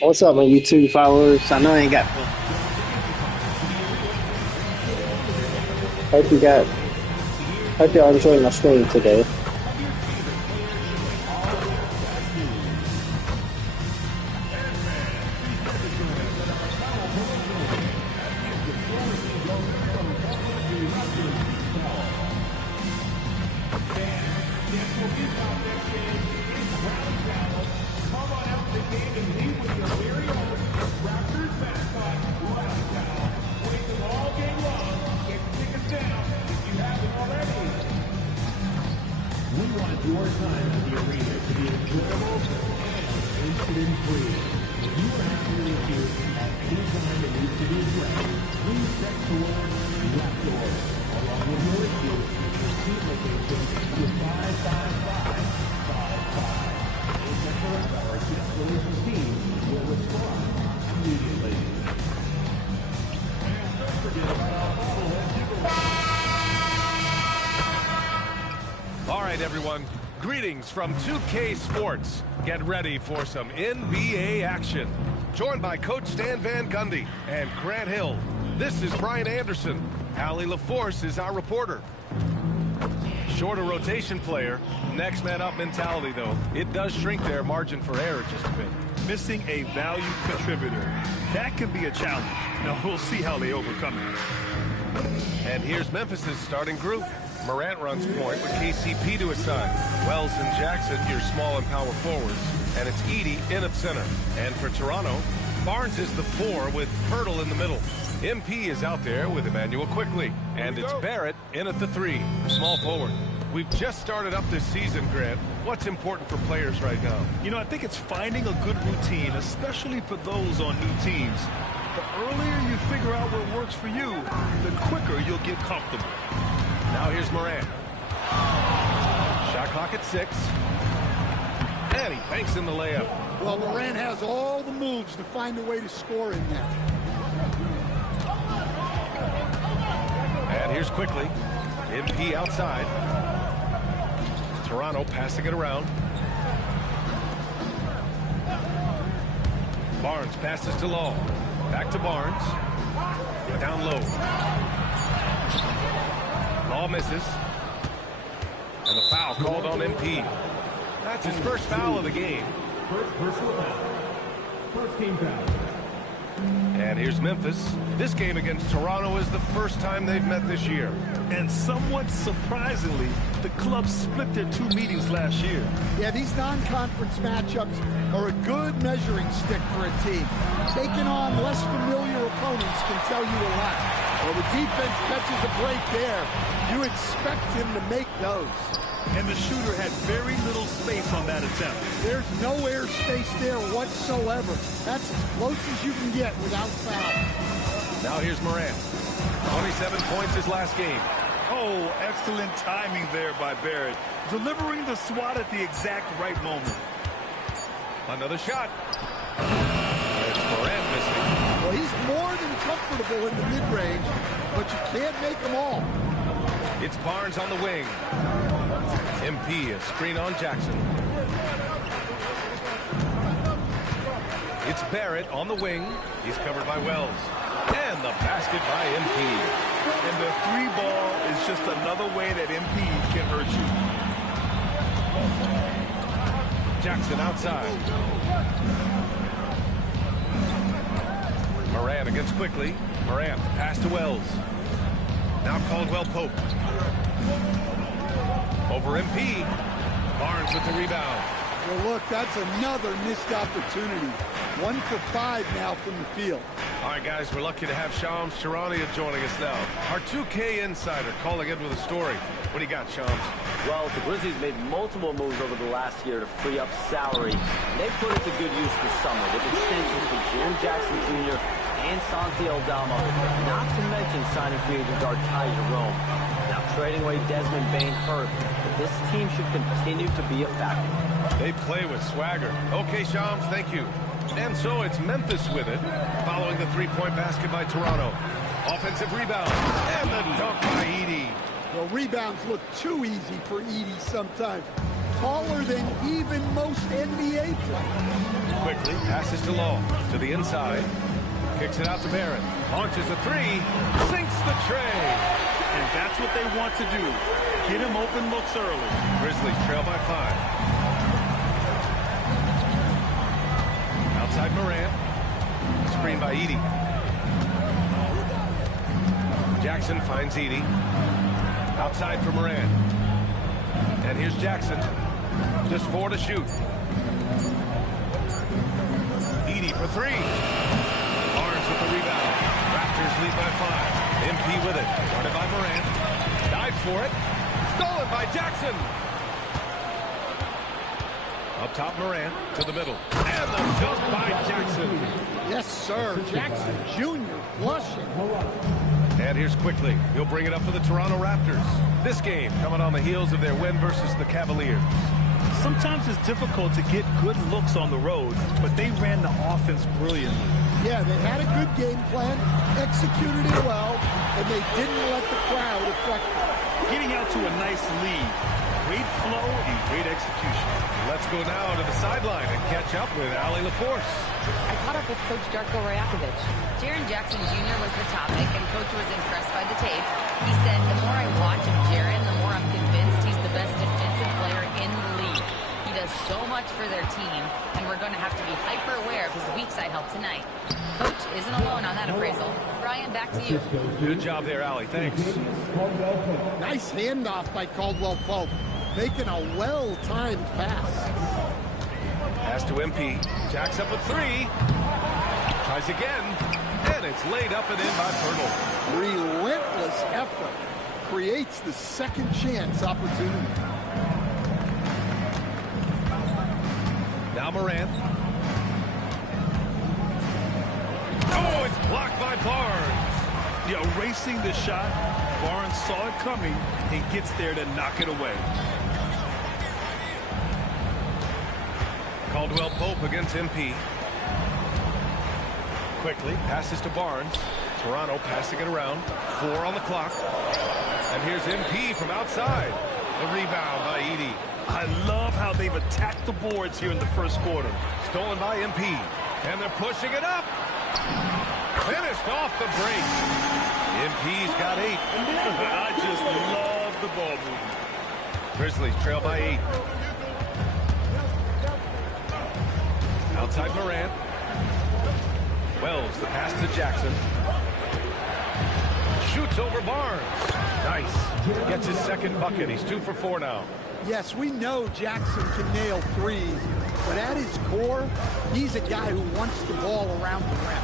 What's up, my YouTube followers? I know I ain't got. Hope you got. Hope y'all enjoying my stream today. All right, everyone. Greetings from 2K Sports. Get ready for some NBA action. Joined by Coach Stan Van Gundy and Grant Hill. This is Brian Anderson. Allie LaForce is our reporter. Shorter rotation player. Next man up mentality, though. It does shrink their margin for error just a bit. Missing a value contributor. That can be a challenge. Now, we'll see how they overcome it. And here's Memphis's starting group. Morant runs point with KCP to his side. Wells and Jackson, your small and power forwards. And it's Edey in at center. And for Toronto, Barnes is the 4 with Pirtle in the middle. MP is out there with Emmanuel Quickley. And it's Barrett in at the 3, small forward. We've just started up this season, Grant. What's important for players right now? You know, I think it's finding a good routine, especially for those on new teams. The earlier you figure out what works for you, the quicker you'll get comfortable. Now here's Morant. Shot clock at 6. And he banks in the layup. Well, Morant has all the moves to find a way to score in there. And here's Quickley. MP outside. Toronto passing it around. Barnes passes to Law. Back to Barnes. Down low. Law misses. And the foul called on MP. That's his first foul of the game. First personal foul. First team foul. And here's Memphis. This game against Toronto is the first time they've met this year. And somewhat surprisingly, the club split their 2 meetings last year. Yeah, these non-conference matchups are a good measuring stick for a team. Taking on less familiar opponents can tell you a lot. Well, the defense catches a break there. You expect him to make those. And the shooter had very little space on that attempt. There's no air space there whatsoever. That's as close as you can get without foul. Now here's Morant. 27 points his last game. Oh, excellent timing there by Barrett. Delivering the swat at the exact right moment. Another shot. It's Morant missing. Well, he's more than comfortable in the mid-range, but you can't make them all. It's Barnes on the wing. MP, a screen on Jackson. It's Barrett on the wing. He's covered by Wells. And the basket by MP. And the 3-ball is just another way that MP can hurt you. Jackson outside. Morant against Quickley. Morant, pass to Wells. Now Caldwell Pope. Over MP. Barnes with the rebound. Well, look, that's another missed opportunity. 1 for 5 now from the field. All right, guys, we're lucky to have Shams Charania joining us now. Our 2K insider calling in with a story. What do you got, Shams? Well, the Grizzlies made multiple moves over the last year to free up salary. And they put it to good use this summer with extensions for Jaren Jackson Jr. and Santi Aldama, not to mention signing free agent guard Ty Jerome. Now trading away Desmond Bane hurt, but this team should continue to be a factor. They play with swagger. Okay, Shams, thank you. And so it's Memphis with it, following the three-point basket by Toronto. Offensive rebound, and the dunk by Edey. Well, rebounds look too easy for Edey sometimes. Taller than even most NBA players. Quickly passes to Long, to the inside. Kicks it out to Barrett. Launches a three, sinks the tray. And that's what they want to do. Get him open looks early. Grizzlies trail by 5. Outside Morant. Screen by Edey. Jackson finds Edey. Outside for Morant. And here's Jackson. Just 4 to shoot. Edey for 3. Barnes with the rebound. Raptors lead by 5. MP with it. Guarded by Morant. Dives for it. Stolen by Jackson. Up top, Morant to the middle. And the dunk by Jackson. Yes, sir. Jackson Jr. flushing. And here's Quickly. He'll bring it up for the Toronto Raptors. This game coming on the heels of their win versus the Cavaliers. Sometimes it's difficult to get good looks on the road, but they ran the offense brilliantly. Yeah, they had a good game plan, executed it well, and they didn't let the crowd affect them. Getting out to a nice lead. Great flow and great execution. Let's go now to the sideline and catch up with Allie LaForce. I caught up with Coach Darko Rajakovic. Jaren Jackson Jr. was the topic, and Coach was impressed by the tape. He said, the more I watch of Jaren, the more I'm convinced he's the best defensive player in the league. He does so much for their team, and we're going to have to be hyper-aware of his weak side help tonight. Coach isn't alone on that appraisal. Brian, back to you. Good job there, Allie. Thanks. Nice handoff by Caldwell Pope, making a well-timed pass. Pass to MP. Jacks up with 3. Tries again. And it's laid up and in by Poeltl. Relentless effort creates the second chance opportunity. Now Morant. Oh, it's blocked by Barnes. Yeah, erasing the shot. Barnes saw it coming and gets there to knock it away. Caldwell Pope against MP. Quickly passes to Barnes. Toronto passing it around. 4 on the clock. And here's MP from outside. The rebound by Edey. I love how they've attacked the boards here in the first quarter. Stolen by MP. And they're pushing it up. Finished off the break. MP's got 8. I just love the ball movement. Grizzlies trail by 8. Outside Morant. Wells, the pass to Jackson. Shoots over Barnes. Nice. Gets his second bucket. He's 2 for 4 now. Yes, we know Jackson can nail threes, but at his core, he's a guy who wants the ball around the rim.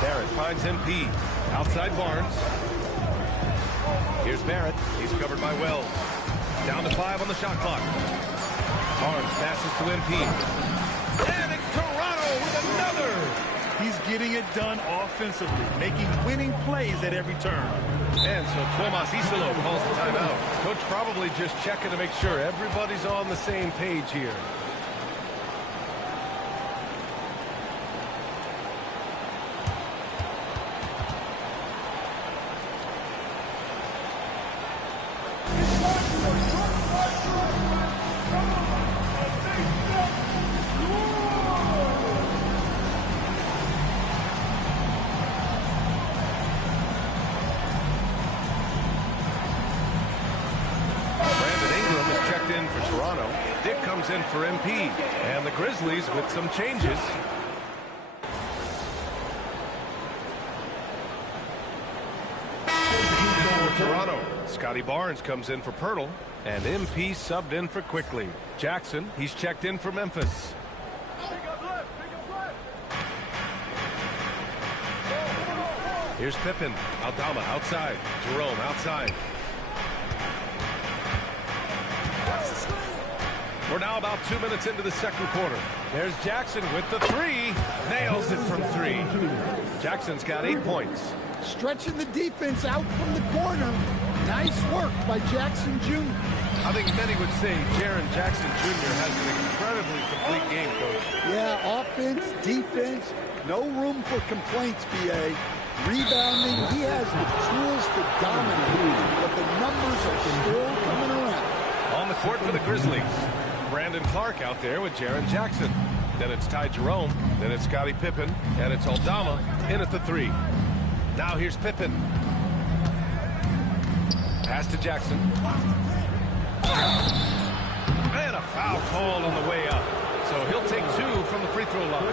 Barrett finds MP. Outside Barnes. Here's Barrett. He's covered by Wells. Down to 5 on the shot clock. Barnes passes to MP. And it's Toronto with another. He's getting it done offensively, making winning plays at every turn. And so Tomas Isolo calls the timeout. Coach probably just checking to make sure everybody's on the same page here. In for MP, and the Grizzlies with some changes. For Toronto, Scotty Barnes comes in for Poeltl, and MP subbed in for Quickly. Jackson, he's checked in for Memphis. Here's Pippen. Aldama outside. Jerome outside. We're now about 2 minutes into the second quarter. There's Jackson with the 3. Nails it from 3. Jackson's got 8 points. Stretching the defense out from the corner. Nice Nice work by Jackson Jr. I think many would say Jaren Jackson Jr. has an incredibly complete game, Coach. Yeah, offense, defense, no room for complaints, B.A. Rebounding, he has the tools to dominate, but the numbers are still coming around. On the court for the Grizzlies, Brandon Clark out there with Jaren Jackson. Then it's Ty Jerome, then it's Scottie Pippen, and it's Aldama in at the 3. Now here's Pippen. Pass to Jackson. And a foul called on the way up. So he'll take 2 from the free throw line.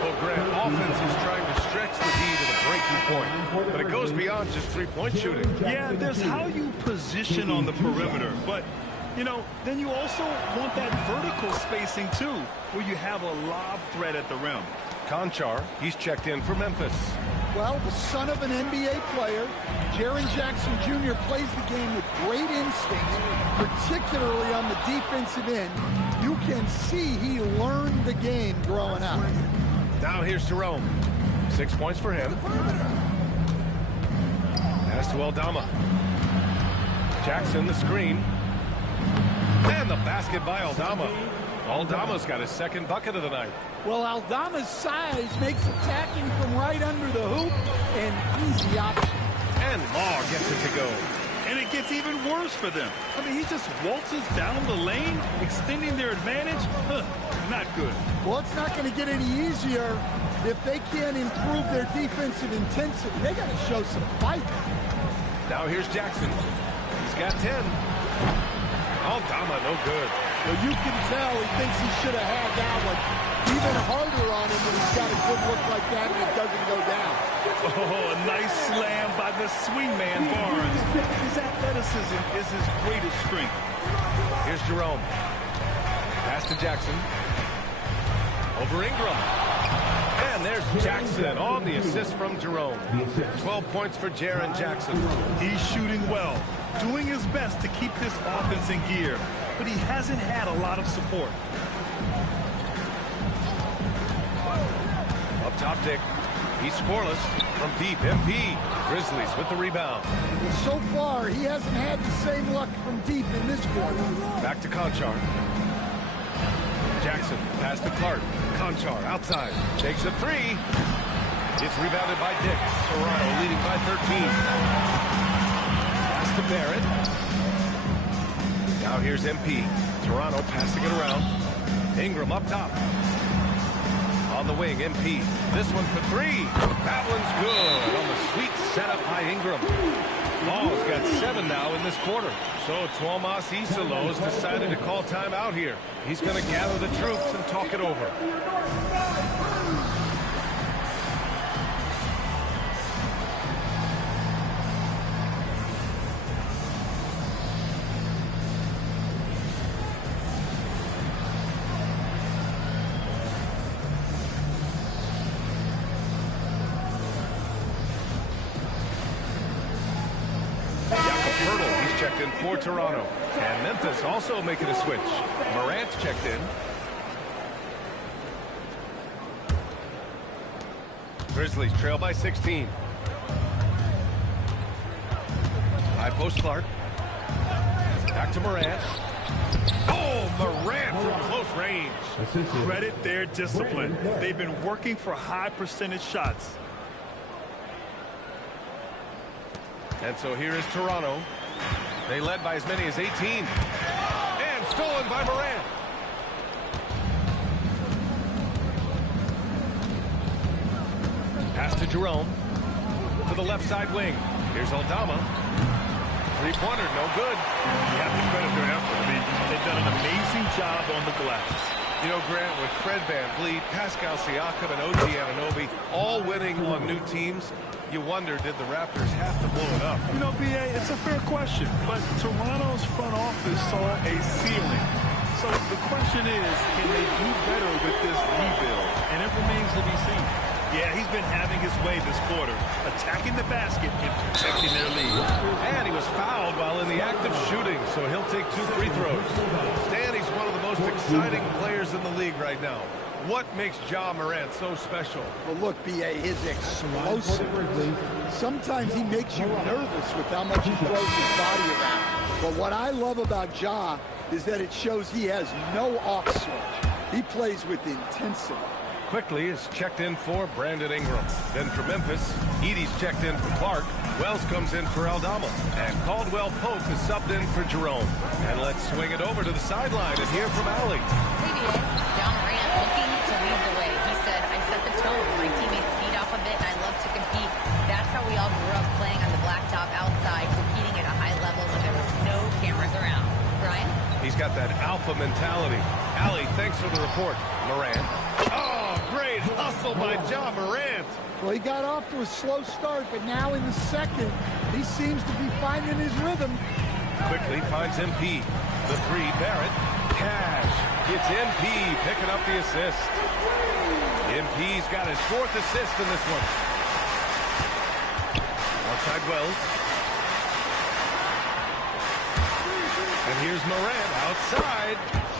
Well, Grant, offense is trying to stretch the D to the breaking point, but it goes beyond just three-point shooting. Yeah, there's how you position on the perimeter, but, you know, then you also want that vertical spacing, too, where you have a lob threat at the rim. Conchar, he's checked in for Memphis. Well, the son of an NBA player, Jaren Jackson Jr. plays the game with great instincts, particularly on the defensive end. You can see he learned the game growing up. Now here's Jerome. 6 points for him. Pass to Aldama. Jackson the screen. And the basket by Aldama. Aldama's got his second bucket of the night. Well, Aldama's size makes attacking from right under the hoop an easy option. And Law gets it to go. And it gets even worse for them. I mean, he just waltzes down the lane, extending their advantage. Not good. Well, it's not going to get any easier if they can't improve their defensive intensity. They got to show some fight. Now here's Jackson. He's got 10. Aldama, no good. Well, you can tell he thinks he should have had that one even harder on him when he's got a good look like that and it doesn't go down. Oh, a nice slam by the swingman Barnes. His athleticism is his greatest strength. Here's Jerome. Pass to Jackson. Over Ingram. And there's Jackson on the assist from Jerome. 12 points for Jaren Jackson. He's shooting well, doing his best to keep this offense in gear, but he hasn't had a lot of support. Up top, Dick. He's scoreless from deep. MP. Grizzlies with the rebound. So far, he hasn't had the same luck from deep in this quarter. Back to Conchar. Jackson, pass to Clark. Conchar outside. Takes a 3. It's rebounded by Dick. Toronto leading by 13. Pass to Barrett. Now here's MP. Toronto passing it around. Ingram up top. On the wing, MP. This one for 3. That one's good on the sweet setup by Ingram. Ball's got 7 now in this quarter. So Tuomas Isalo has decided to call timeout here. He's going to gather the troops and talk it over. Checked in for Toronto. And Memphis also making a switch. Morant's checked in. Grizzlies trail by 16. High post Clark. Back to Morant. Oh, Morant from close range. Credit their discipline. They've been working for high percentage shots. And so here is Toronto. They led by as many as 18. And stolen by Morant. Pass to Jerome. To the left side wing. Here's Aldama. Three-pointer, no good. You have to credit their effort. I mean, they've done an amazing job on the glass. You know, Grant, with Fred VanVleet, Pascal Siakam, and OG Anunoby all winning on new teams, you wonder, did the Raptors have to blow it up? You know, B.A., it's a fair question, but Toronto's front office saw a ceiling. So the question is, can they do better with this rebuild? And it remains to be seen. Yeah, he's been having his way this quarter, attacking the basket and protecting their lead. And he was fouled while in the act of shooting, so he'll take 2 free throws. Stan, he's one of the most exciting players in the league right now. What makes Ja Morant so special? Well, look, B.A., his explosive. Sometimes he makes you nervous with how much he throws his body around. But what I love about Ja is that it shows he has no off switch. He plays with intensity. Quickly is checked in for Brandon Ingram. Then for Memphis, Edey's checked in for Clark. Wells comes in for Aldama. And Caldwell Pope is subbed in for Jerome. And let's swing it over to the sideline and hear from Allie. Hey, BA. Ja Morant looking to lead the way. He said, I set the tone. My teammates feed off a bit, and I love to compete. That's how we all grew up, playing on the blacktop outside, competing at a high level when there was no cameras around. Brian? He's got that alpha mentality. Allie, thanks for the report. Morant. Oh, great hustle by Ja Morant. Well, he got off to a slow start, but now in the second, he seems to be finding his rhythm. Quickly finds MP. The three, Barrett. Cash. It's MP picking up the assist. MP's got his 4th assist in this one. Outside Wells. And here's Morant outside.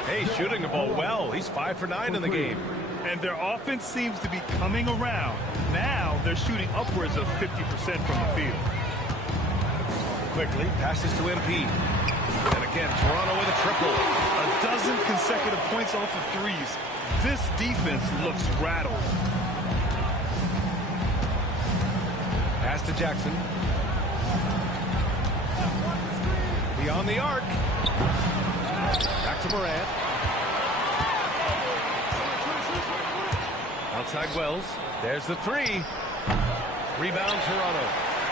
Hey, shooting the ball well. He's 5 for 9 in the game. And their offense seems to be coming around. Now they're shooting upwards of 50% from the field. Quickly passes to MP. And again, Toronto with a triple. A dozen consecutive points off of threes. This defense looks rattled. Pass to Jackson. Beyond the arc. Back to Morant. Outside Wells. There's the three. Rebound Toronto.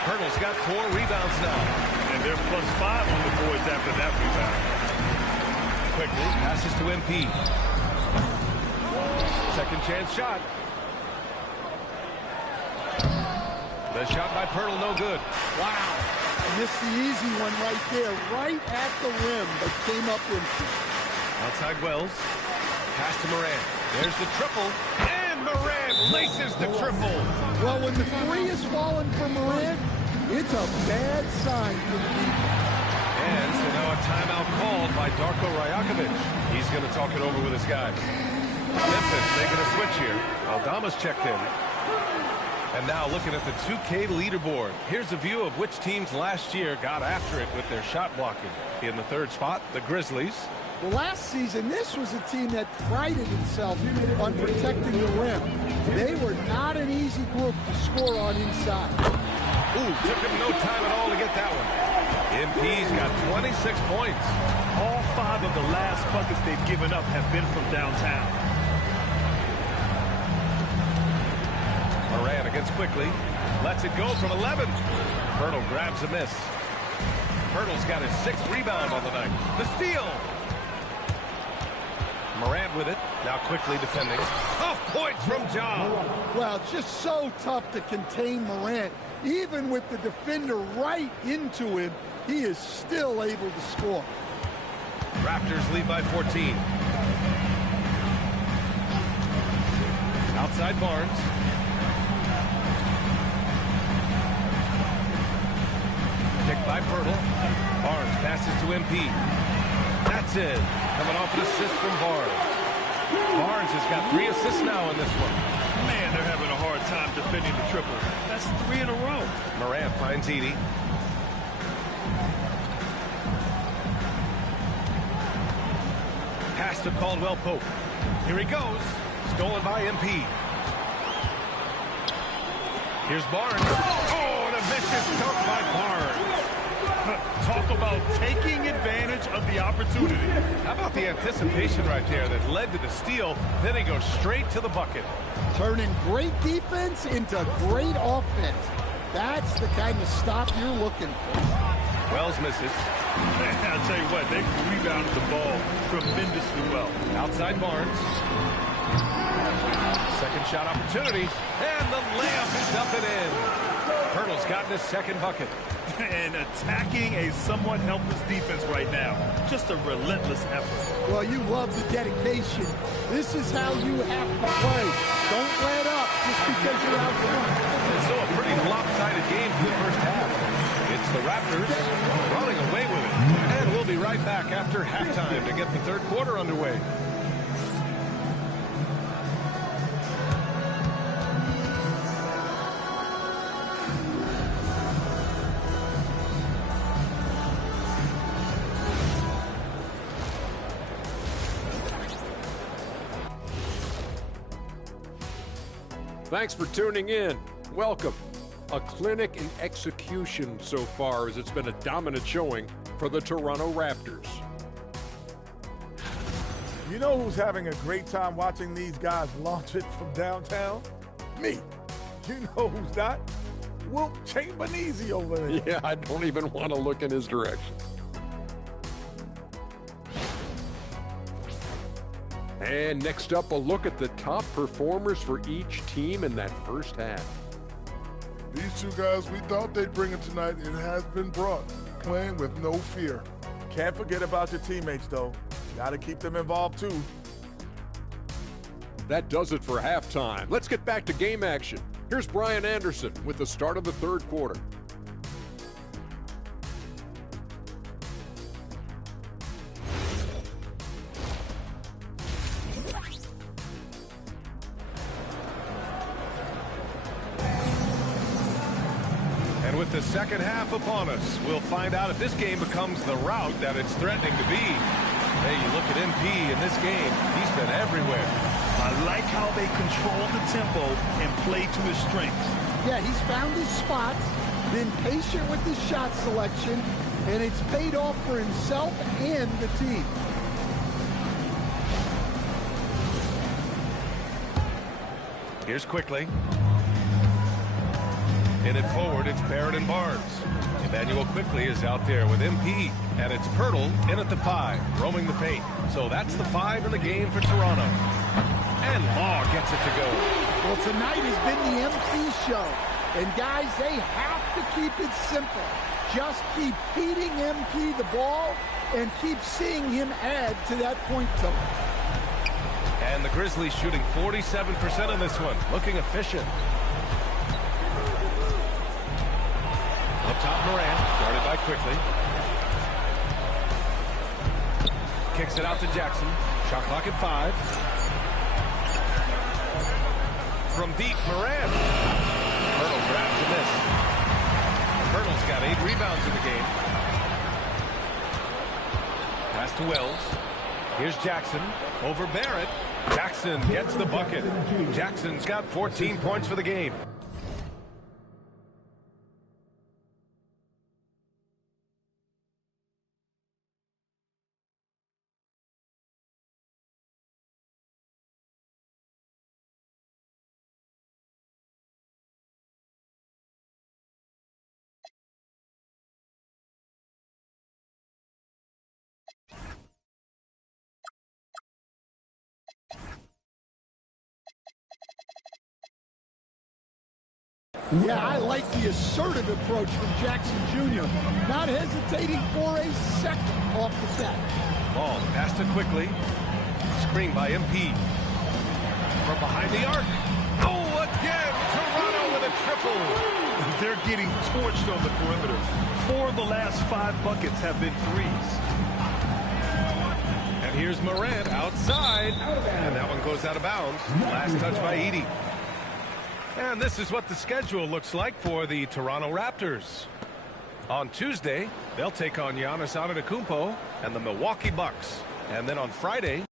Hurdle's got 4 rebounds now. And they're +5 on the boards after that rebound. Quickly passes to MP. Second chance shot. The shot by Pirtle, no good. Wow. Missed the easy one right there, right at the rim, but came up empty. Outside Wells. Pass to Morant. There's the triple. And Morant laces the triple. Well, when the three is falling for Morant, it's a bad sign for the defense. And so now a timeout called by Darko Rajakovic. He's going to talk it over with his guys. Memphis making a switch here. Aldama's checked in. And now looking at the 2K leaderboard. Here's a view of which teams last year got after it with their shot blocking. In the 3rd spot, the Grizzlies. Well, last season, this was a team that prided itself on protecting the rim. They were not an easy group to score on inside. Ooh, took him no time at all to get that one. MP's got 26 points. All 5 of the last buckets they've given up have been from downtown. Morant against Quickly. Lets it go from 11. Pirtle grabs a miss. Pirtle's got his 6th rebound on the night. The steal. Morant with it. Now Quickly defending. Tough points from Ja. Well, it's just so tough to contain Morant. Even with the defender right into him, he is still able to score. Raptors lead by 14. Outside Barnes. Picked by Pirtle. Barnes passes to MP. That's it. Coming off an assist from Barnes. Barnes has got 3 assists now in this one. Man, they're having a hard time defending the triple. That's 3 in a row. Morant finds Edey. Pass to Caldwell Pope. Here he goes. Stolen by MP. Here's Barnes. Oh, and a vicious dunk by Barnes. Talk about taking advantage of the opportunity. How about the anticipation right there that led to the steal? Then he goes straight to the bucket. Turning great defense into great offense. That's the kind of stop you're looking for. Wells misses. Man, I'll tell you what, they rebounded the ball tremendously well. Outside Barnes. Second shot opportunity. And the layup is up and in. Pirtle's gotten his 2nd bucket. And attacking a somewhat helpless defense right now. Just a relentless effort. Well, you love the dedication. This is how you have to play. Don't let up just because you're out front. And so a pretty lopsided game for the first half. It's the Raptors running away with it. And we'll be right back after halftime to get the 3rd quarter underway. Thanks for tuning in. Welcome. A clinic in execution so far, as it's been a dominant showing for the Toronto Raptors. You know who's having a great time watching these guys launch it from downtown? Me. You know who's not? Wilt Chamberlain over there. Yeah, I don't even want to look in his direction. And next up, a look at the top performers for each team in that first half. These two guys, we thought they'd bring it tonight. It has been brought, playing with no fear. Can't forget about your teammates, though. Got to keep them involved, too. That does it for halftime. Let's get back to game action. Here's Brian Anderson with the start of the third quarter. And with the second half upon us, we'll find out if this game becomes the rout that it's threatening to be. Hey, you look at MP in this game, he's been everywhere. I like how they control the tempo and play to his strengths. Yeah, he's found his spots, been patient with his shot selection, and it's paid off for himself and the team. Here's Quickly. In it forward, it's Barrett and Barnes. Emmanuel Quickly is out there with MP, and it's Pirtle in at the 5, roaming the paint. So that's the 5 in the game for Toronto. And Law gets it to go. Well, tonight has been the MP show. And guys, they have to keep it simple. Just keep feeding MP the ball and keep seeing him add to that point total. And the Grizzlies shooting 47% in this one, looking efficient. Up top, Morant, guarded by Quickly. Kicks it out to Jackson. Shot clock at 5. From deep, Morant. Pirtle grabs a miss. Pirtle's got 8 rebounds in the game. Pass to Wells. Here's Jackson over Barrett. Jackson gets the bucket. Jackson's got 14 points for the game. Yeah, I like the assertive approach from Jackson Jr. Not hesitating for a second off the bat. Ball passed to Quickly. Screen by MP. From behind the arc. Oh, again! Toronto with a triple. They're getting torched on the perimeter. 4 of the last 5 buckets have been threes. And here's Morant outside. And that one goes out of bounds. Last touch by Edey. And this is what the schedule looks like for the Toronto Raptors. On Tuesday, they'll take on Giannis Antetokounmpo and the Milwaukee Bucks. And then on Friday,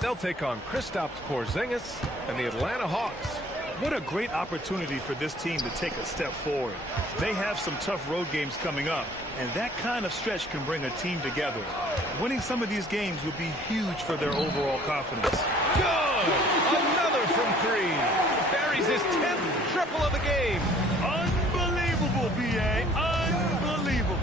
they'll take on Kristaps Porzingis and the Atlanta Hawks. What a great opportunity for this team to take a step forward. They have some tough road games coming up, and that kind of stretch can bring a team together. Winning some of these games would be huge for their overall confidence. Good! Another from 3. Buries his 10th triple of the game. Unbelievable, B.A. Unbelievable.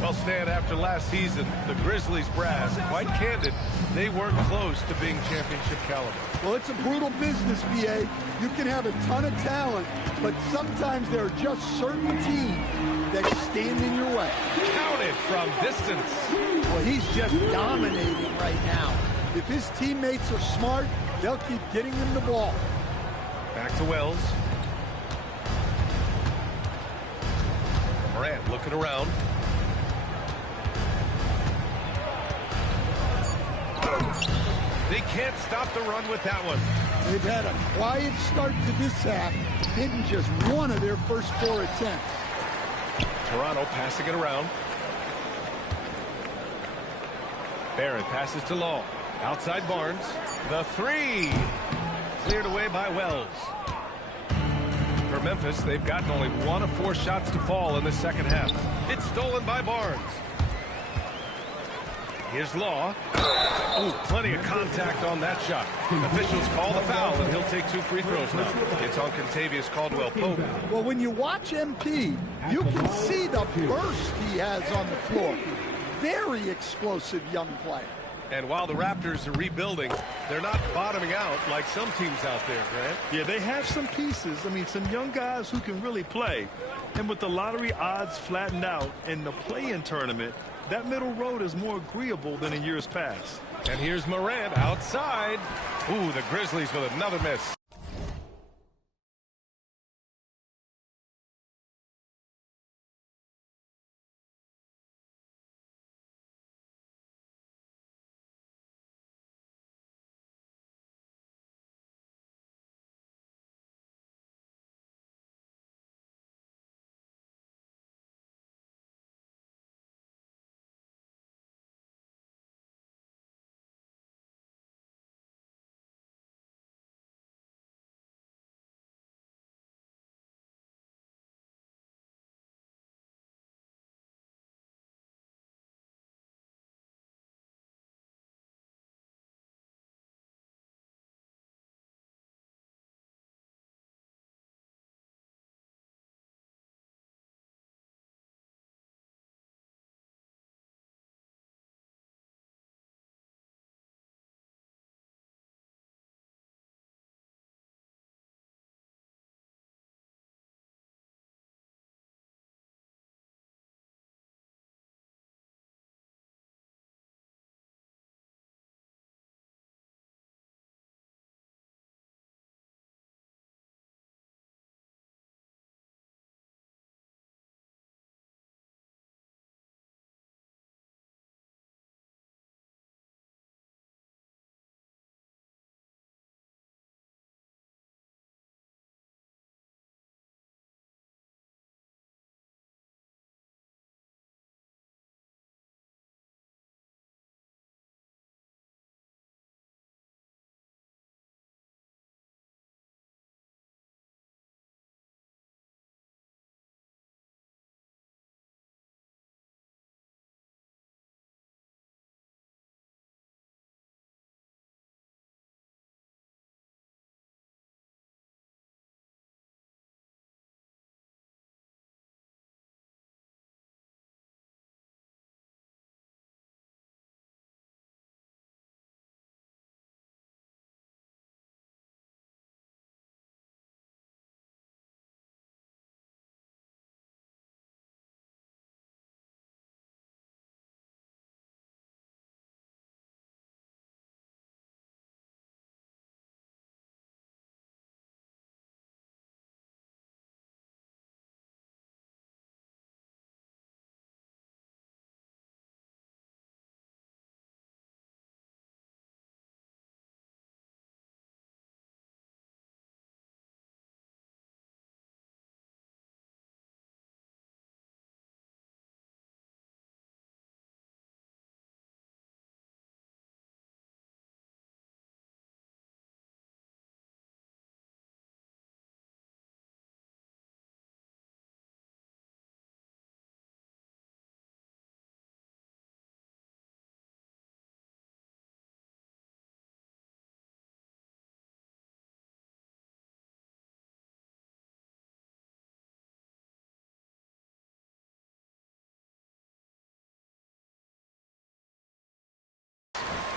Well, Stan, after last season, the Grizzlies brass, quite candid, they weren't close to being championship caliber. Well, it's a brutal business, B.A. You can have a ton of talent, but sometimes there are just certain teams that stand in your way. Counted from distance. Well, he's just dominating right now. If his teammates are smart, they'll keep getting him the ball. Back to Wells. Morant looking around. They can't stop the run with that one. They've had a quiet start to this half, hitting just one of their first 4 attempts. Toronto passing it around. Barrett passes to Law. Outside Barnes. The three. Cleared away by Wells. For Memphis, they've gotten only 1 of 4 shots to fall in the second half. It's stolen by Barnes. Here's Law. Oh, plenty of contact on that shot. Officials call the foul, and he'll take 2 free throws now. It's on Contavious Caldwell-Pope. Well, when you watch MP, you can see the burst he has on the floor. Very explosive young player. And while the Raptors are rebuilding, they're not bottoming out like some teams out there, Grant. Yeah, they have some pieces. I mean, some young guys who can really play. And with the lottery odds flattened out in the play-in tournament, that middle road is more agreeable than in years past. And here's Morant outside. Ooh, the Grizzlies with another miss.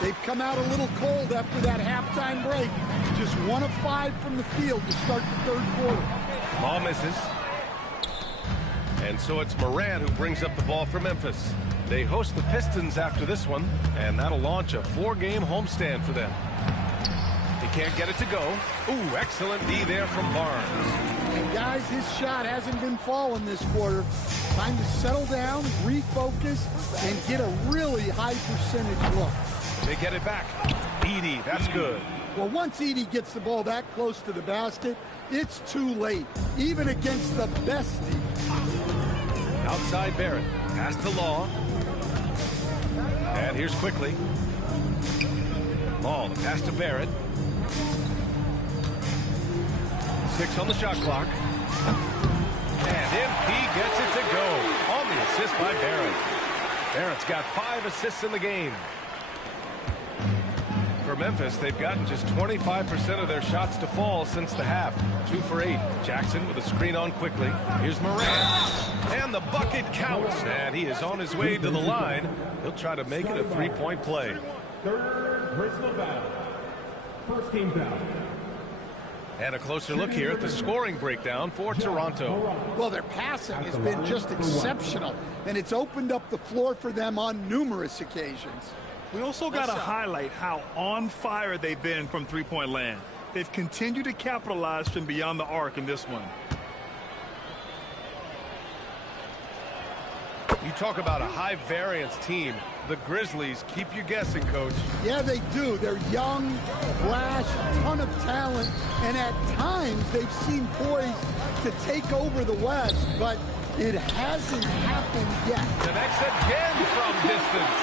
They've come out a little cold after that halftime break. Just 1 of 5 from the field to start the third quarter. Ball misses. And so it's Morant who brings up the ball for Memphis. They host the Pistons after this one, and that'll launch a 4-game homestand for them. He can't get it to go. Ooh, excellent D there from Barnes. And guys, his shot hasn't been falling this quarter. Time to settle down, refocus, and get a really high percentage look. They get it back. Edey, that's good. Well, once Edey gets the ball that close to the basket, it's too late, even against the best defense. Outside Barrett. Pass to Law. And here's Quickly. Law, the pass to Barrett. 6 on the shot clock. And MP gets it to go on the assist by Barrett. Barrett's got 5 assists in the game. For Memphis, they've gotten just 25% of their shots to fall since the half. 2 for 8. Jackson with a screen on Quickly. Here's Morant. And the bucket counts. And he is on his way to the line. He'll try to make it a 3-point play. Third personal foul. First team foul. And a closer look here at the scoring breakdown for Toronto. Well, their passing has been just exceptional, and it's opened up the floor for them on numerous occasions. We also got to highlight how on fire they've been from three-point land. They've continued to capitalize from beyond the arc in this one. You talk about a high-variance team. The Grizzlies keep you guessing, Coach. Yeah, they do. They're young, brash, a ton of talent, and at times they've seemed poised to take over the West, but it hasn't happened yet. Connects again from distance.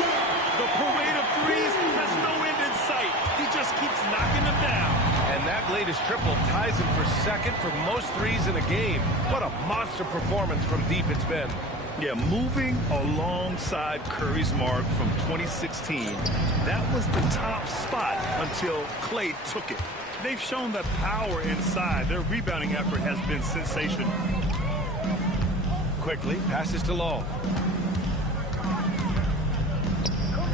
The parade of threes has no end in sight. He just keeps knocking them down. And that latest triple ties him for second for most threes in a game. What a monster performance from deep it's been. Yeah, moving alongside Curry's mark from 2016. That was the top spot until Klay took it. They've shown that power inside. Their rebounding effort has been sensational. Quickly passes to Law.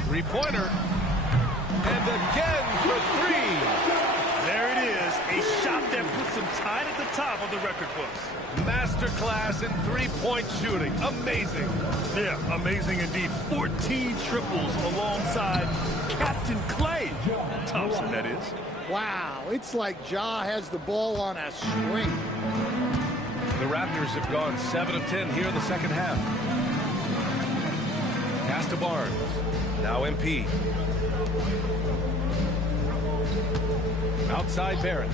Three-pointer. And again for 3. There it is, a shot that puts them tied at the top of the record books. Masterclass in three-point shooting. Amazing. Yeah, amazing indeed. 14 triples alongside Captain Klay Thompson, that is. Wow, it's like Ja has the ball on a string. The Raptors have gone 7 of 10 here in the second half. Pass to Barnes. Now MP. Outside Barrett.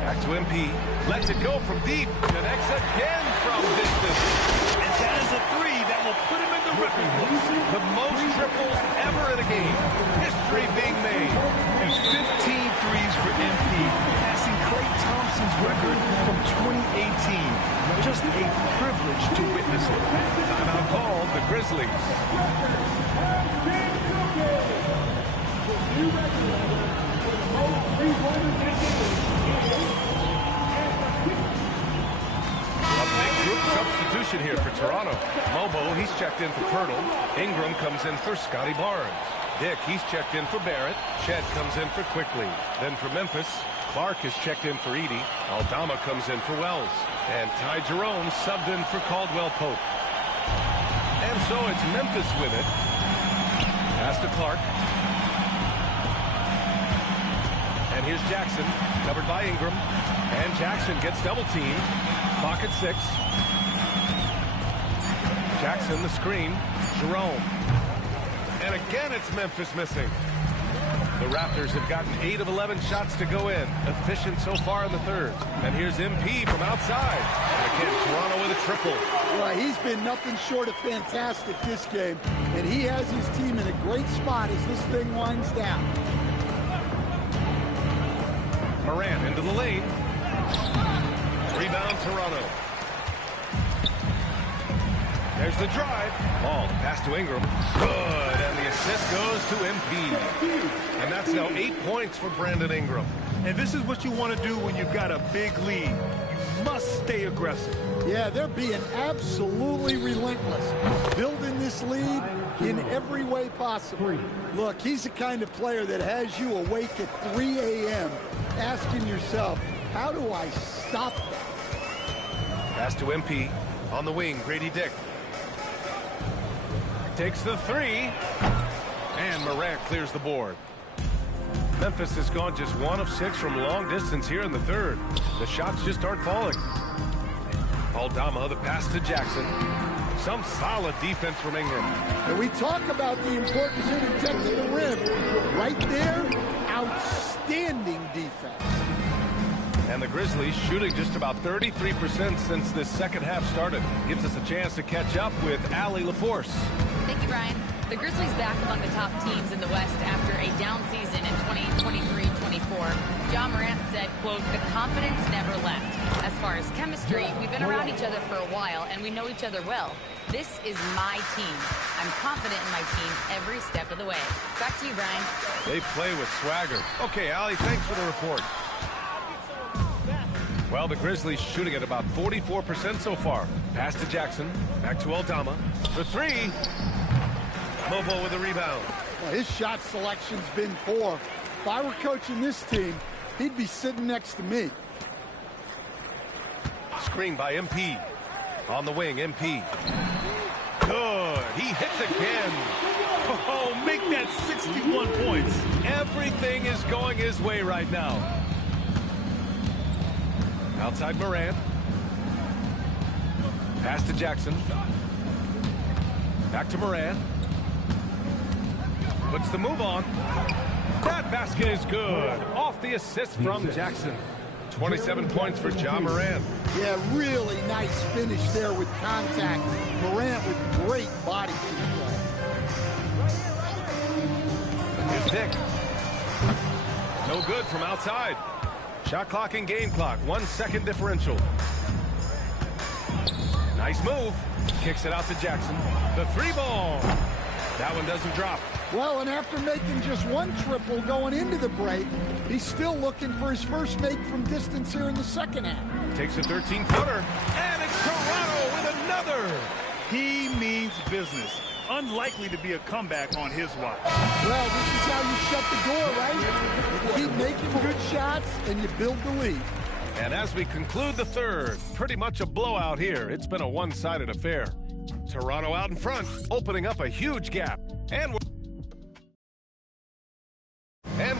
Back to MP. Lets it go from deep. Connects again from distance. And that is a 3 that will put him in the record books. The most triples ever in a game. History being made. And 15 threes for MP, passing Klay Thompson's record from 2018. Just a privilege to witness it. Timeout called the Grizzlies. A big group substitution here for Toronto. Mobo, he's checked in for Pirtle. Ingram comes in for Scotty Barnes. Dick, he's checked in for Barrett. Chet comes in for Quickly. Then for Memphis, Clark is checked in for Edey. Aldama comes in for Wells. And Ty Jerome subbed in for Caldwell Pope. And so it's Memphis with it. Pass to Clark. And here's Jackson, covered by Ingram. And Jackson gets double-teamed. Clock at 6. Jackson, the screen. Jerome. And again, it's Memphis missing. The Raptors have gotten 8 of 11 shots to go in. Efficient so far in the third. And here's MP from outside. And again, Toronto with a triple. Well, he's been nothing short of fantastic this game. And he has his team in a great spot as this thing winds down. Morant into the lane. Rebound, Toronto. There's the drive. Ball, pass to Ingram. Good, and the assist goes to MP. And that's now 8 points for Brandon Ingram. And this is what you want to do when you've got a big lead. You must stay aggressive. Yeah, they're being absolutely relentless. Building this lead in every way possible. Look, he's the kind of player that has you awake at 3 a.m. asking yourself, how do I stop that? Pass to MP. On the wing, Grady Dick. Takes the three. And Morant clears the board. Memphis has gone just 1 of 6 from long distance here in the third. The shots just aren't falling. Aldama, the pass to Jackson. Some solid defense from Ingram. And we talk about the importance of protecting the rim. Right there, outstanding defense. And the Grizzlies shooting just about 33% since this second half started. Gives us a chance to catch up with Allie LaForce. Thank you, Brian. The Grizzlies back among the top teams in the West after a down season in 2023-24. Ja Morant said, quote, "The confidence never left. As far as chemistry, we've been around each other for a while and we know each other well. This is my team. I'm confident in my team every step of the way." Back to you, Brian. They play with swagger. Okay, Allie, thanks for the report. Well, the Grizzlies shooting at about 44% so far. Pass to Jackson. Back to Aldama. For three. Mobo with a rebound. Well, his shot selection's been poor. If I were coaching this team, he'd be sitting next to me. Screen by MP. On the wing, MP. Good. He hits again. Oh, make that 61 points. Everything is going his way right now. Outside Morant. Pass to Jackson. Back to Morant. Puts the move on. That basket is good. Off the assist from Jackson. 27 points for Ja Morant. Yeah, really nice finish there with contact. Morant with great body control. Here's Dick. No good from outside. Shot clock and game clock. 1 second differential. Nice move. Kicks it out to Jackson. The three ball. That one doesn't drop. Well, and after making just one triple going into the break, he's still looking for his first make from distance here in the second half. Takes a 13-footer. And it's Toronto with another. He means business. Unlikely to be a comeback on his watch. Well, this is how you shut the door, right? You keep making good shots, and you build the lead. And as we conclude the third, pretty much a blowout here. It's been a one-sided affair. Toronto out in front, opening up a huge gap. And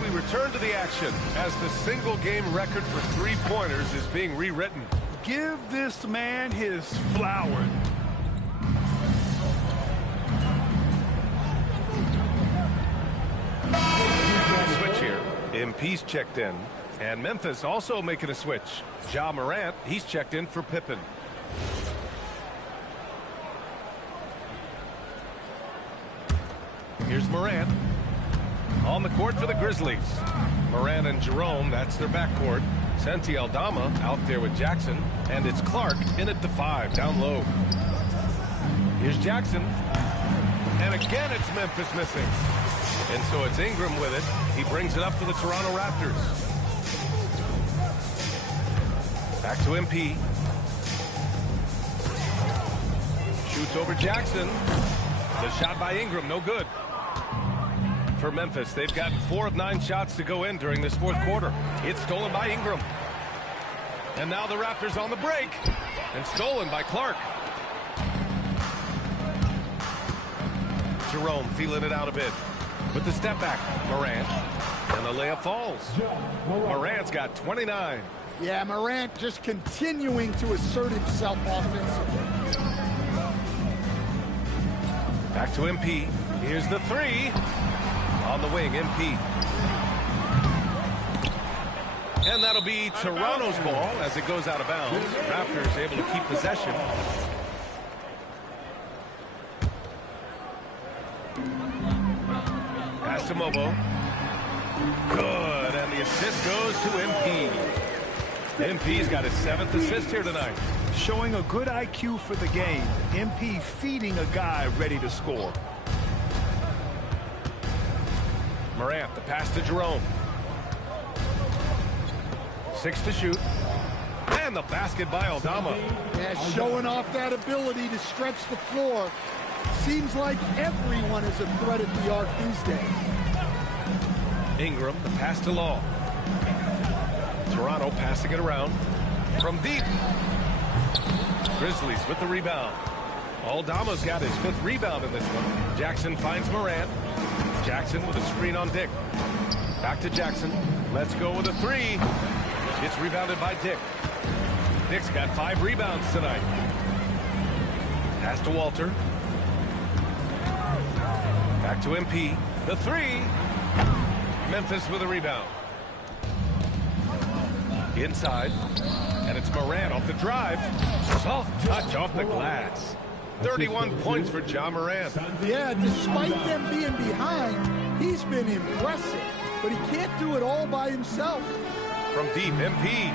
we return to the action as the single-game record for three-pointers is being rewritten. Give this man his flowers. Switch here. MP's checked in. And Memphis also making a switch. Ja Morant, he's checked in for Pippen. Here's Morant. On the court for the Grizzlies. Morant and Jerome, that's their backcourt. Santi Aldama out there with Jackson. And it's Clark in at the 5, down low. Here's Jackson. And again, it's Memphis missing. And so it's Ingram with it. He brings it up for the Toronto Raptors. Back to MP. Shoots over Jackson. The shot by Ingram, no good. For Memphis, they've gotten 4 of 9 shots to go in during this fourth quarter. It's stolen by Ingram. And now the Raptors on the break. And stolen by Clark. Jerome feeling it out a bit. With the step back, Morant. And the layup falls. Morant's got 29. Yeah, Morant just continuing to assert himself offensively. Back to MP. Here's the 3. On the wing, MP. And that'll be Toronto's ball as it goes out of bounds. Raptors able to keep possession. Pass to Mobo. Good, and the assist goes to MP. MP's got his 7th assist here tonight. Showing a good IQ for the game. MP feeding a guy ready to score. Morant, the pass to Jerome. 6 to shoot. And the basket by Aldama. Yeah, showing off that ability to stretch the floor. Seems like everyone is a threat at the arc these days. Ingram, the pass to Law. Toronto passing it around from deep. Grizzlies with the rebound. Aldama's got his 5th rebound in this one. Jackson finds Morant. Jackson with a screen on Dick. Back to Jackson. Let's go with a 3. It's rebounded by Dick. Dick's got 5 rebounds tonight. Pass to Walter. Back to MP. The 3. Memphis with a rebound. Inside. And it's Morant off the drive. Soft touch off the glass. 31 points for Ja Morant. Yeah, despite them being behind, he's been impressive. But he can't do it all by himself. From deep, MP.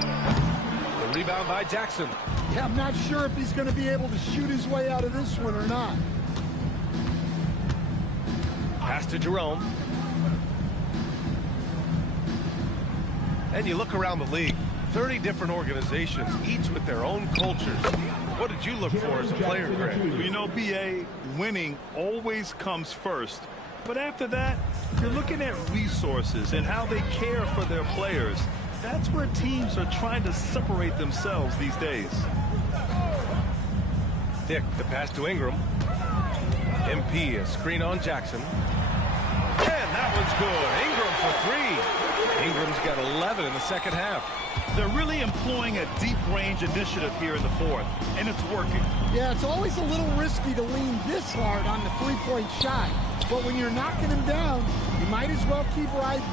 The rebound by Jackson. Yeah, I'm not sure if he's going to be able to shoot his way out of this one or not. Pass to Jerome. And you look around the league, 30 different organizations, each with their own cultures. What did you look for as a player, Greg? You know, B.A., winning always comes first. But after that, you're looking at resources and how they care for their players. That's where teams are trying to separate themselves these days. Dick, the pass to Ingram. MP, a screen on Jackson. And that one's good. Ingram for 3. Ingram's got 11 in the second half. They're really employing a deep range initiative here in the 4th, and it's working. Yeah, it's always a little risky to lean this hard on the 3-point shot. But when you're knocking him down, you might as well keep riding.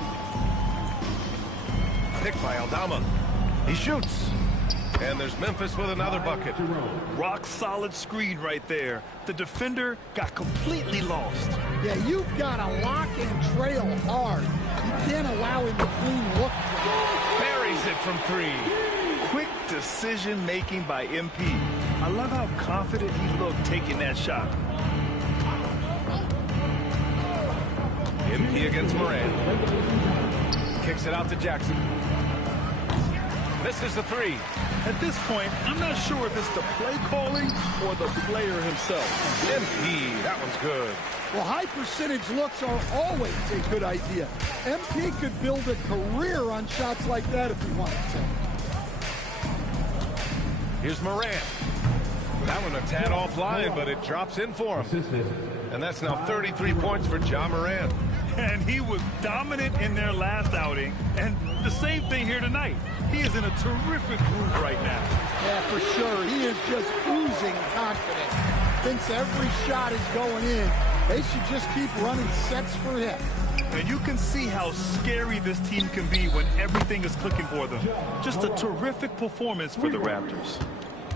Pick by Aldama. He shoots. And there's Memphis with another bucket. Rock solid screen right there. The defender got completely lost. Yeah, you've got to lock and trail hard. You can't allow him to clean look. Buries it from 3. Quick decision making by MP. I love how confident he looked taking that shot. MP against Morant. Kicks it out to Jackson. Misses the 3. At this point, I'm not sure if it's the play calling or the player himself. MP, that one's good. Well, high percentage looks are always a good idea. MP could build a career on shots like that if he wanted to. Here's Morant. That one a tad offline, but it drops in for him. And that's now 33 points for Ja Morant. And he was dominant in their last outing. And the same thing here tonight. He is in a terrific groove right now. Yeah, for sure. He is just oozing confidence. Thinks every shot is going in. They should just keep running sets for him. And you can see how scary this team can be when everything is clicking for them. Just a terrific performance for the Raptors.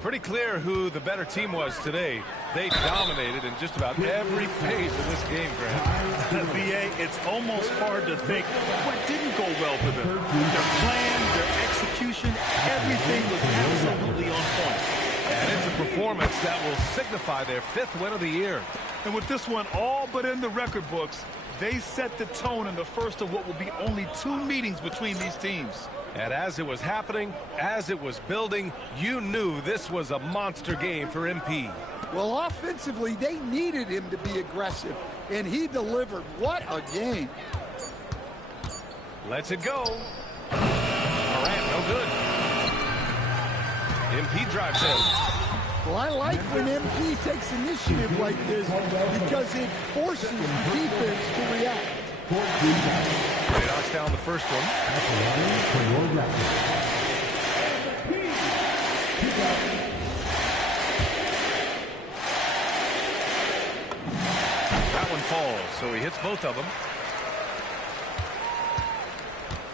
Pretty clear who the better team was today. They dominated in just about every phase of this game, Grant. B.A., it's almost hard to think what didn't go well for them. Their plan, their execution, everything was absolutely on point. And it's a performance that will signify their 5th win of the year. And with this one all but in the record books, they set the tone in the first of what will be only 2 meetings between these teams. And as it was happening, as it was building, you knew this was a monster game for MP. Well, offensively, they needed him to be aggressive, and he delivered. What a game. Lets it go. Morant, no good. MP drives in. Well, I like when MP takes initiative like this because it forces the defense to react. He knocks down the first one. That one falls, so he hits both of them.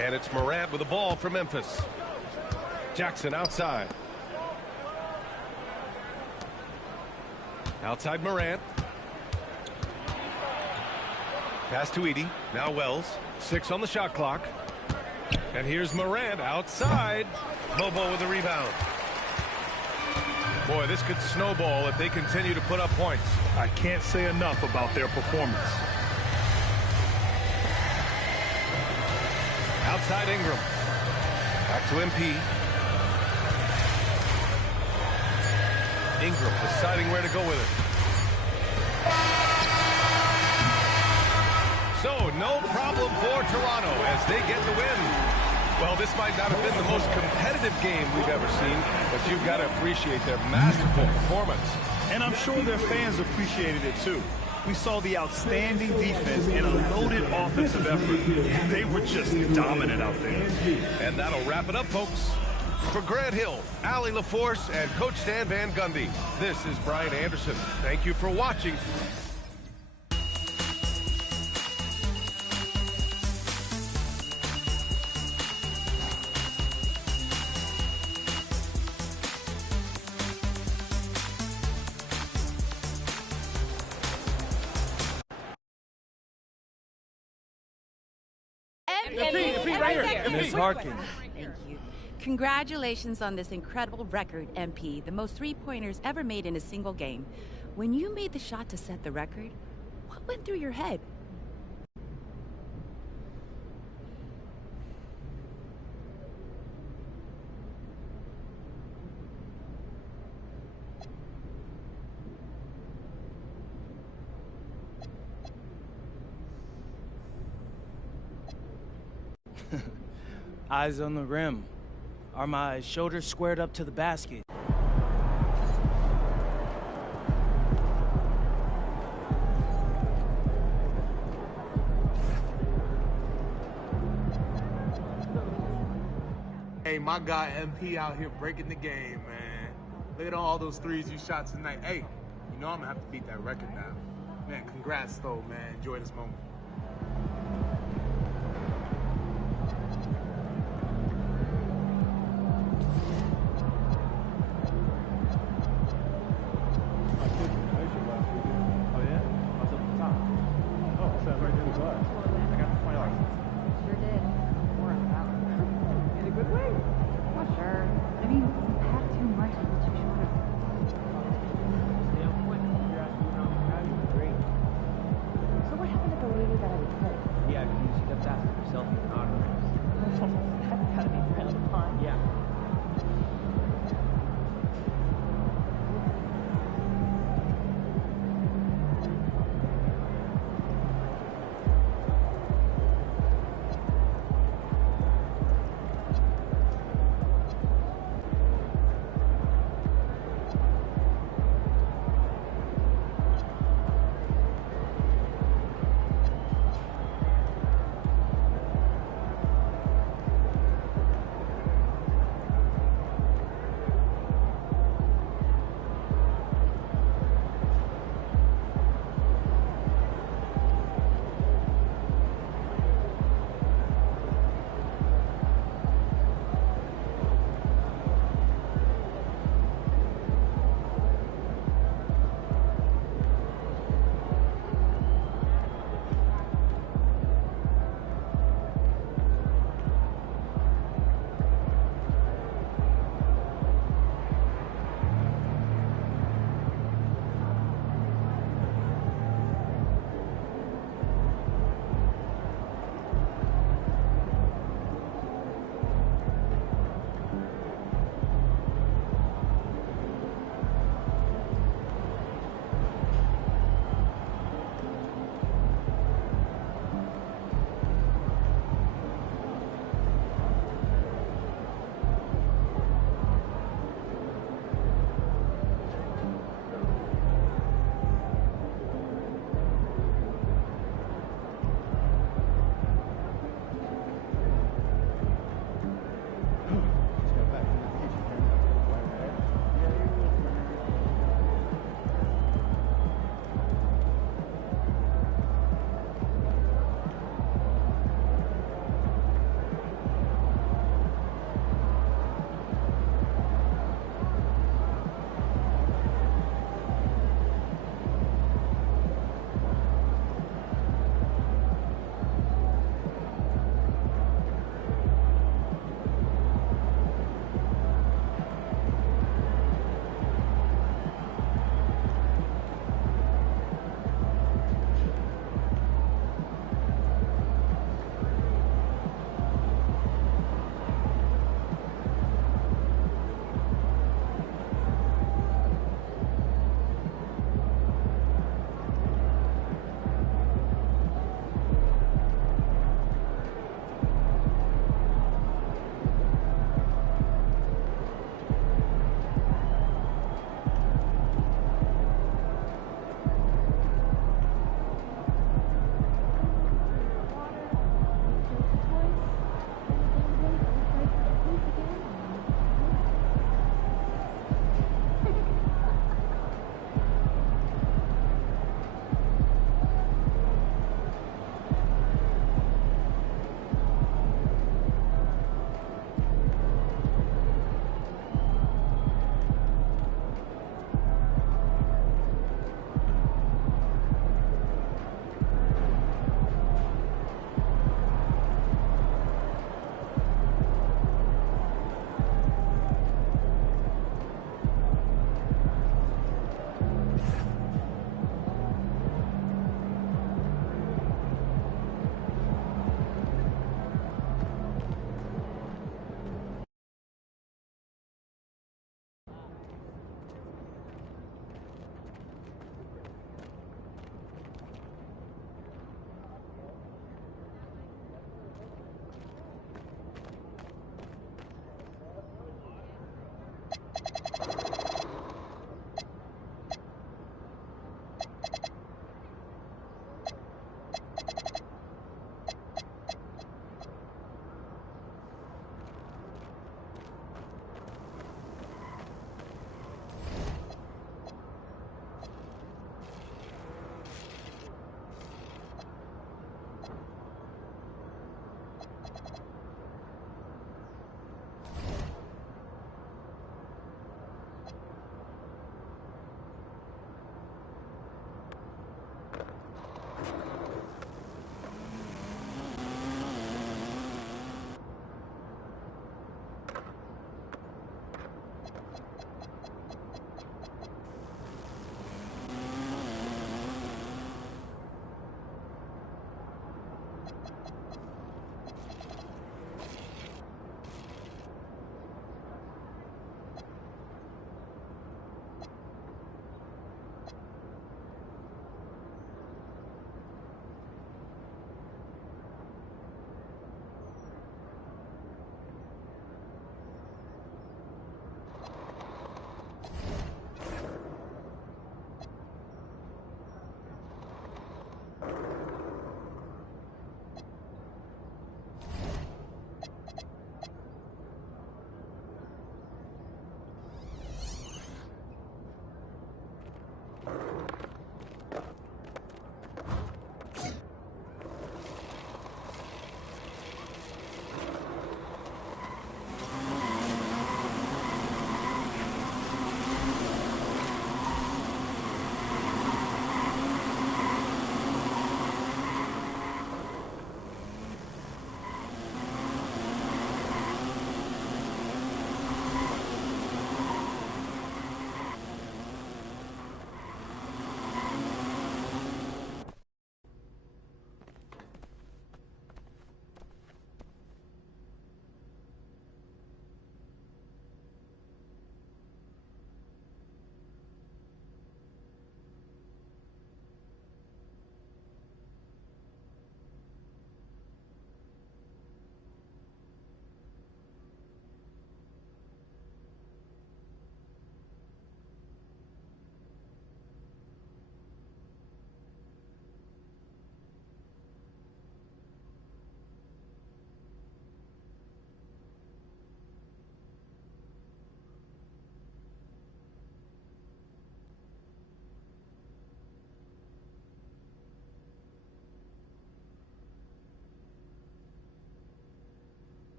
And it's Morant with the ball for Memphis. Jackson outside. Outside Morant. Pass to Edey. Now Wells. 6 on the shot clock. And here's Morant outside. Bobo with the rebound. Boy, this could snowball if they continue to put up points. I can't say enough about their performance. Outside Ingram. Back to MP. Ingram deciding where to go with it. So, no problem for Toronto as they get the win. Well, Well, this might not have been the most competitive game we've ever seen, but you've got to appreciate their masterful performance. And I'm sure their fans appreciated it too. We saw the outstanding defense and a loaded offensive effort. They were just dominant out there. And that'll wrap it up, folks. For Grant Hill, Allie LaForce, and Coach Stan Van Gundy, this is Brian Anderson. Thank you for watching. Ms. Harkins. Thank you. Congratulations on this incredible record, MP, the most three-pointers ever made in a single game. When you made the shot to set the record, what went through your head? Eyes on the rim. Are my shoulders squared up to the basket? Hey, my guy MP out here breaking the game, man. Look at all those threes you shot tonight. Hey, you know I'm gonna have to beat that record now. Man, congrats though, man. Enjoy this moment.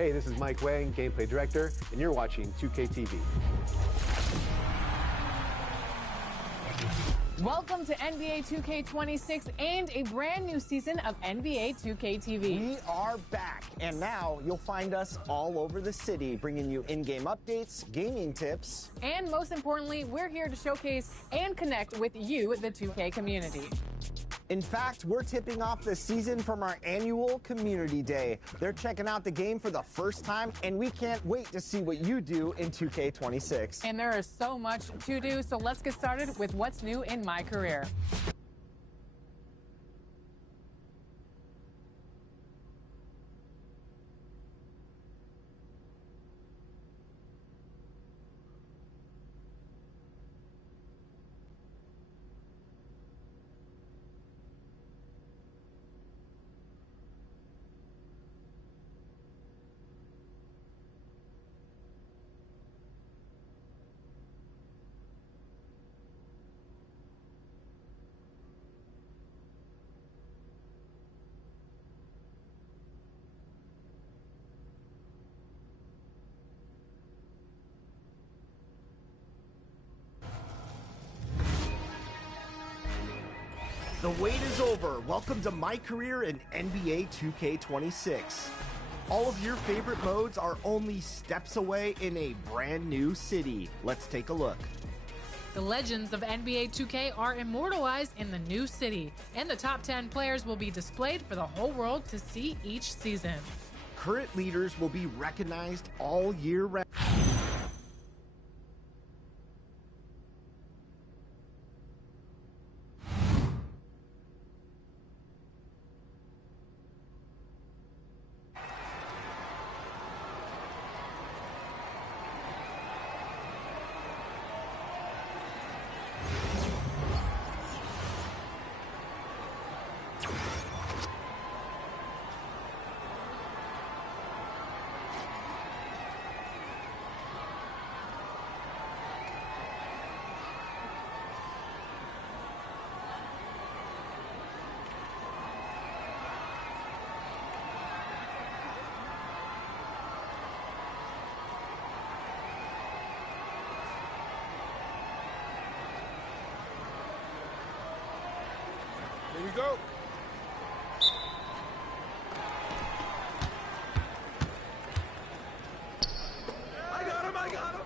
Hey, this is Mike Wang, Gameplay Director, and you're watching 2K TV. Welcome to NBA 2K26 and a brand new season of NBA 2K TV. We are back, and now you'll find us all over the city, bringing you in-game updates, gaming tips. And most importantly, we're here to showcase and connect with you, the 2K community. In fact, we're tipping off the season from our annual Community Day. They're checking out the game for the first time, and we can't wait to see what you do in 2K26. And there is so much to do, so let's get started with what's new in my career. The wait is over. Welcome to my career in NBA 2K26. All of your favorite modes are only steps away in a brand new city. Let's take a look. The legends of NBA 2K are immortalized in the new city, and the top 10 players will be displayed for the whole world to see each season. Current leaders will be recognized all year round. Here we go. I got him, I got him.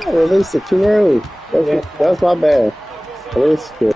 I released it too early. That was my bad. I released it.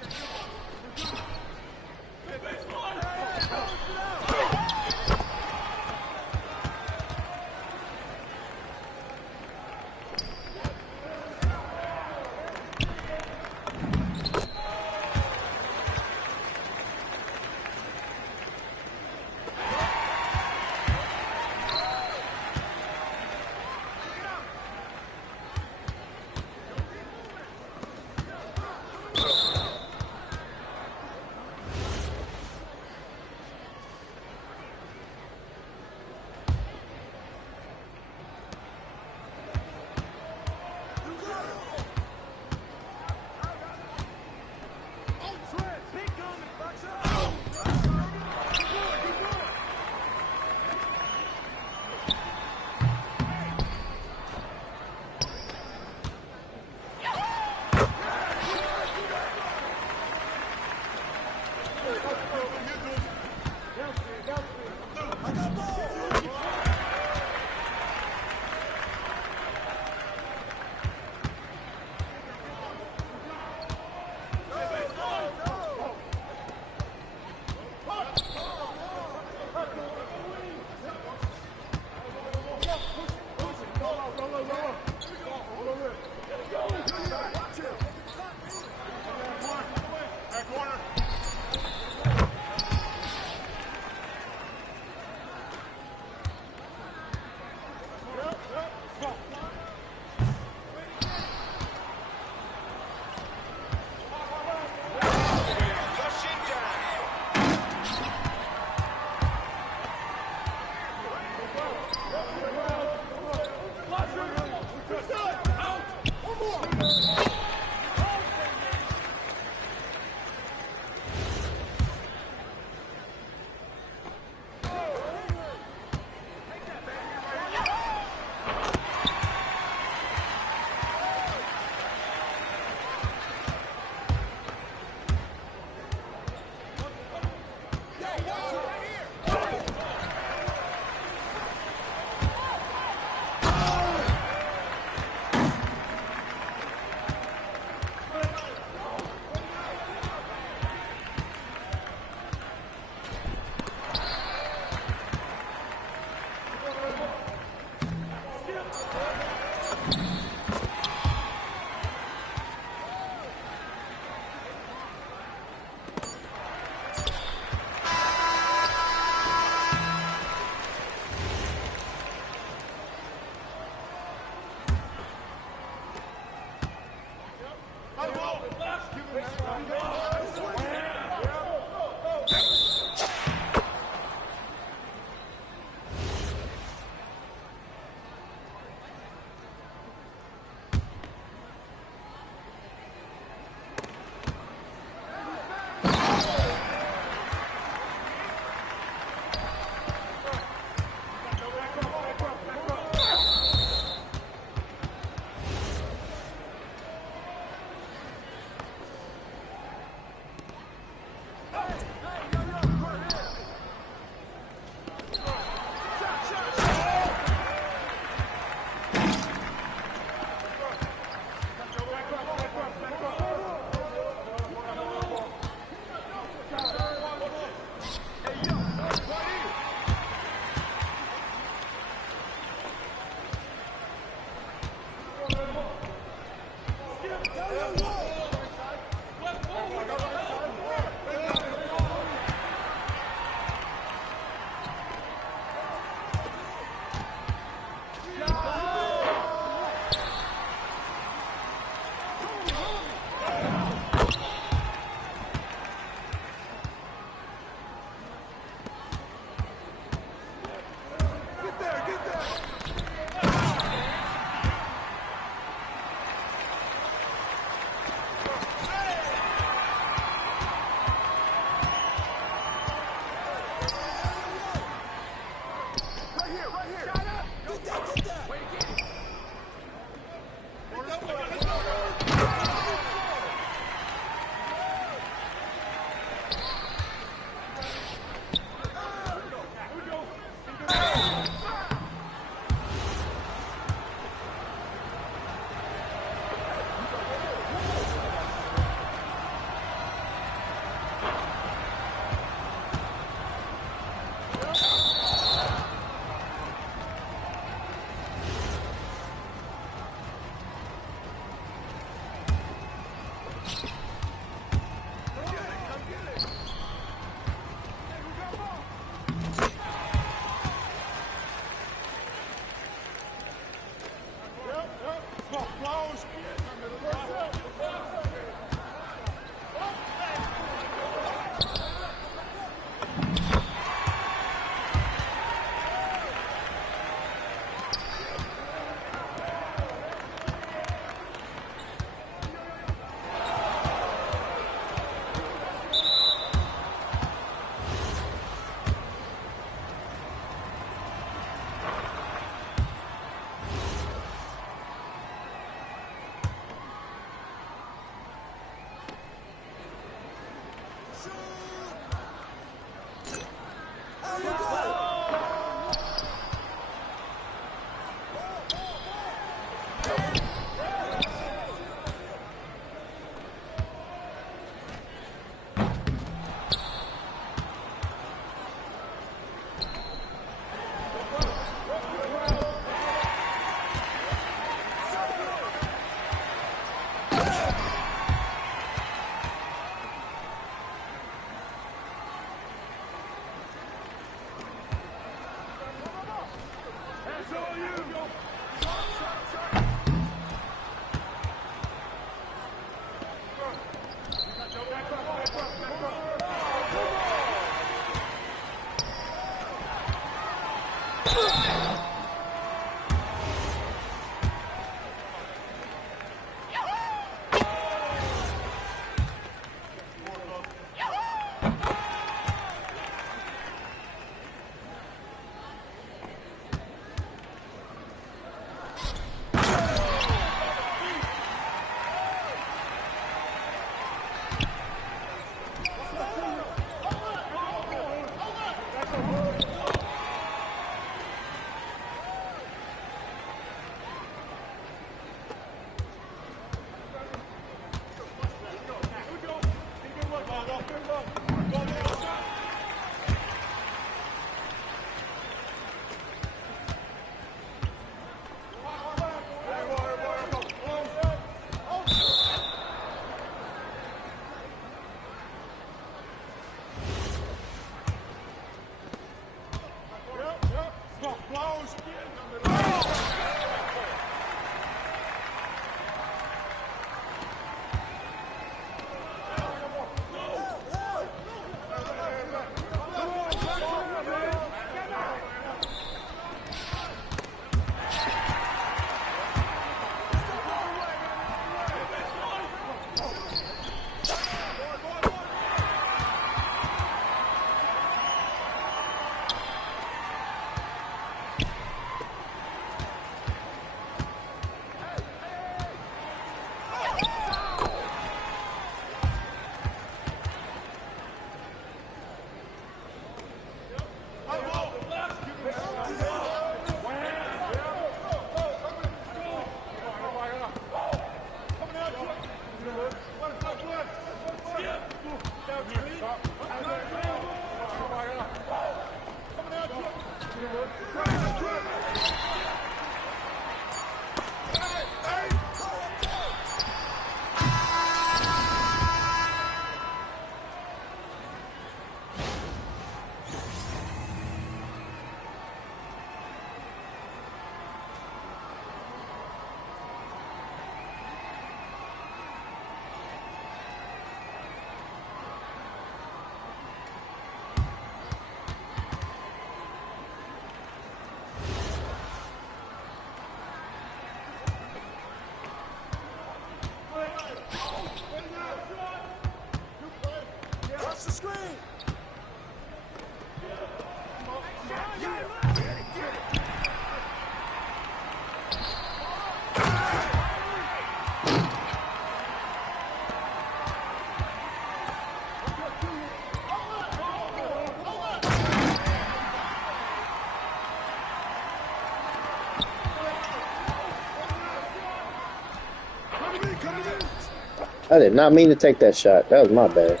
I did not mean to take that shot. That was my bad.